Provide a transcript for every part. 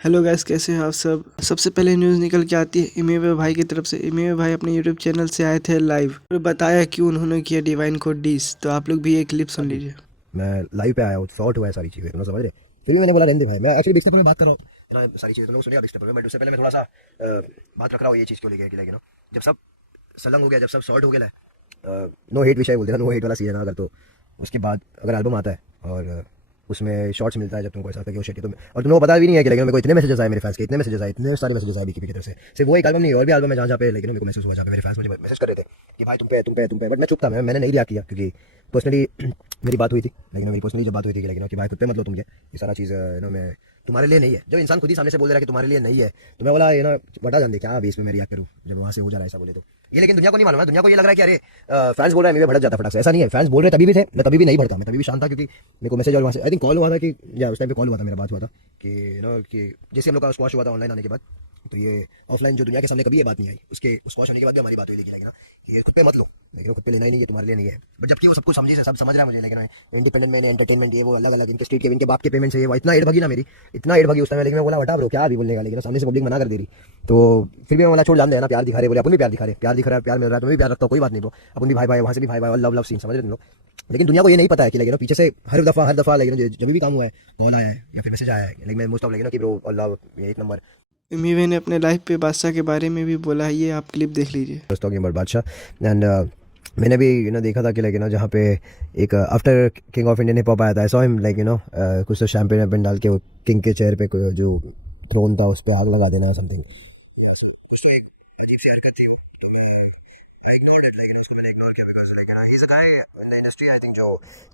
Hello guys, कैसे हैं आप सब। सबसे पहले न्यूज़ निकल के आती है इमेवे भाई की तरफ से। इमेवे भाई अपने यूट्यूब चैनल से आए थे लाइव और बताया कि उन्होंने किया डिवाइन कोड डिस। तो आप लोग भी ये क्लिप सुन लीजिए। मैं लाइव पे आया हूँ, शॉर्ट हुआ है सारी चीज़ें, तुम समझ रहे। फिर भी मैंने बोला रहने दे भाई, मैं एक्चुअली बिग स्टेप में बात कर रहा हूँ ना, सारी चीज़ें तुम लोग सुनिए बिग स्टेप में, बट उससे पहले मैं थोड़ा सा बात रख रहा हूँ ये चीज़ को लेके कि ना, जब सब सलंग हो गया, जब सब शॉर्ट हो गया, नो हेट विषय बोलते हैं ना, नो हेट वाला सीजन अगर, तो उसके बाद अगर एल्बम आता है और उसमें शॉर्ट्स मिलता है, जब तुमको ऐसा लगता है कि वो शिट, और तुमको पता भी नहीं है कि लेकिन मेरे को इतने मैसेजेस आए मेरे फैंस के, इतने मैसेजेस आए, इतने सारे मैसेजेस आए बीके की तरफ से। सिर्फ वो एक एल्बम नहीं, और भी एल्बम है जहाँ पे लेकिन मेरे को मैसेज हुआ, जहाँ पे मेरे फैंस मुझे मैसेज कर रहे थे कि भाई तुम पे, बट मैं चुप था, मैंने नहीं रिएक्ट किया, क्योंकि पर्सनली मेरी बात हुई थी, लेकिन मेरी पर्सनली जब बात हुई थी लेकिन कि भाई खुद पे मत लो तुम, ये सारा चीज़ मैं तुम्हारे लिए नहीं है। जब इंसान खुद ही सामने से बोल रहा है कि तुम्हारे लिए नहीं है, तो मैं बोला ये ना बता जान दे क्या अभी इसमें मैं रिएक्ट करूँ, जब वहाँ से हो जा रहा है ऐसा बोले तो ये। लेकिन दुनिया को नहीं मालूम है, दुनिया को ये लग रहा है कि अरे फैंस बोल रहे हैं मेरे भड़क जाता फटाक से, ऐसा नहीं है। फैंस बोल रहे तभी भी थे, मैं तभी भी नहीं भड़का, मैं तभी भी शांत था, क्योंकि मेरे को मैसेज और वहाँ से आई थिंक कॉल हुआ था कि या उस टाइम पे कॉल हुआ था, मेरा बात हुआ था कि कि जैसे हम लोग का स्क्वाश हुआ था ऑनलाइन आने के बाद, तो ये ऑफलाइन जो दुनिया के सामने कभी ये बात नहीं आई, उसके स्क्वाश होने के बाद भी हमारी बात हुई, लेकिन ना ये खुद पे मत लो, लेकिन खुद पे लेना ही नहीं है, तुम्हारे लिए नहीं है। बट जबकि वो सब कुछ समझी से सब समझ रहा है मुझे, लेकिन इंडिपेंडेंट मैंने एंटरटेनमेंट ये वो अलग अलग इनके स्ट्रीट के इनके बाप के पेमेंट से ये वो इतना एड भगी ना मेरी, इतना एड भगी उस टाइम, लेकिन मैं बोला हटा ब्रो क्या अभी बोलने का, लेकिन सामने से पब्लिक मना कर दे रही, तो फिर भी मैं बोला छोड़ जान दे ना, प्यार दिखा रहे, बोले अपन भी प्यार दिखा रहे, प्यार दिख रहा है, प्यार मिल रहा है तो मैं भी प्यार रखता हूँ, कोई बात नहीं ब्रो, अपन भी भाई भाई, वहाँ से भी भाई भाई, लव लव सीन, समझ रहे तुम लोग। लेकिन दुनिया को ये नहीं पता है कि लेकिन पीछे से हर दफा लेकिन जब भी काम हुआ है, कॉल आया है या फिर मैसेज आया है, लेकिन मैं मोस्ट ऑफ लेकिन कि ब्रो लव ये एक नंबर। इमेवे ने अपने लाइव पे बादशाह के बारे में भी बोला है, ये आप क्लिप देख लीजिए। टॉकिंग अबाउट बादशाह एंड मैंने भी देखा था कि लाइक जहाँ पे एक after king of Indian hip hop आया था, आई सॉ हिम लाइक कुछ तो शैंपेन वैम्पेन डाल के वो किंग के चेयर पे जो थ्रोन था उस पर आग लगा देना समथिंग, कुछ तो एक अजीब सी हरकत थी वो, तो मैं इग्नोर्ड इट, लेकिन उसको मैंने इग्नोर किया because like he is a guy in the industry, I think जो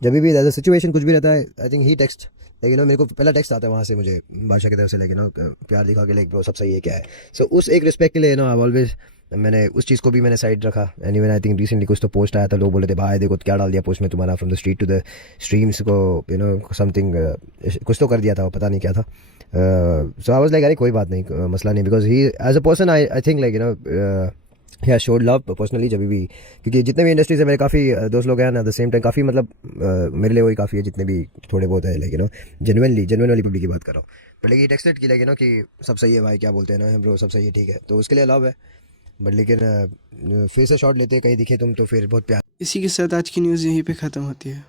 जब भी ऐसा सिचुएशन कुछ भी रहता है, आई थिंक ही टेक्स्ट, लेकिन मेरे को पहला टेक्स्ट आता है वहाँ से मुझे बादशाह की तरफ से, लेकिन प्यार दिखा के लाइक ब्रो सब सही है क्या है। सो उस एक रिस्पेक्ट के लिए आई ऑलवेज मैंने उस चीज़ को भी मैंने साइड रखा। And even I think recently कुछ तो पोस्ट आया था, लोग बोले थे भाई देखो क्या डाल दिया पोस्ट में तुम्हारा, from the street to the streams को समथिंग कुछ तो कर दिया था, वो पता नहीं क्या था। सो आई वाज लाइक अरे कोई बात नहीं, मसला नहीं, because he as a person I think like yeah should love personally जब भी, क्योंकि जितने भी इंडस्ट्री से मेरे काफ़ी दोस्त लोग हैं ना, द सेम टाइम काफ़ी मतलब मेरे लिए वही काफ़ी है, जितने भी थोड़े बहुत है, लेकिन जेनुअन वाली पब्लिक की बात कर रहा हूँ। पर लेकिन टेक्सटेड की लेकिन कि सब सही है भाई, क्या बोलते हैं ना ब्रो, सब सही है ठीक है, तो उसके लिए लव है। बट लेकिन फिर से शॉट लेते कहीं दिखे तुम तो फिर बहुत प्यार। इसी के साथ आज की न्यूज़ यहीं पे ख़त्म होती है।